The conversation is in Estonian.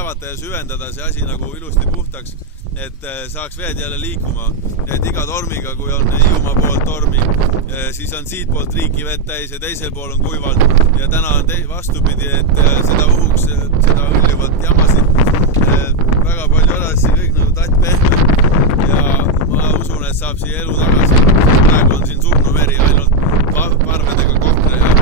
kaevata ja süvendada see asi nagu ilusti puhtaks, et saaks veed jälle liikuma, et iga tormiga, kui on Hiiumaa poolt tormi, siis on siit poolt riiki vett täis ja teisel pool on kuivalt ja täna on vastupidi, et seda uhuks, seda hõljuvat jamasid väga palju edasi, kõik nagu tatt pehme ja ma usun, et saab siia elu tagasi. Praegu on siin surnu meri ainult parvedega Kokre ja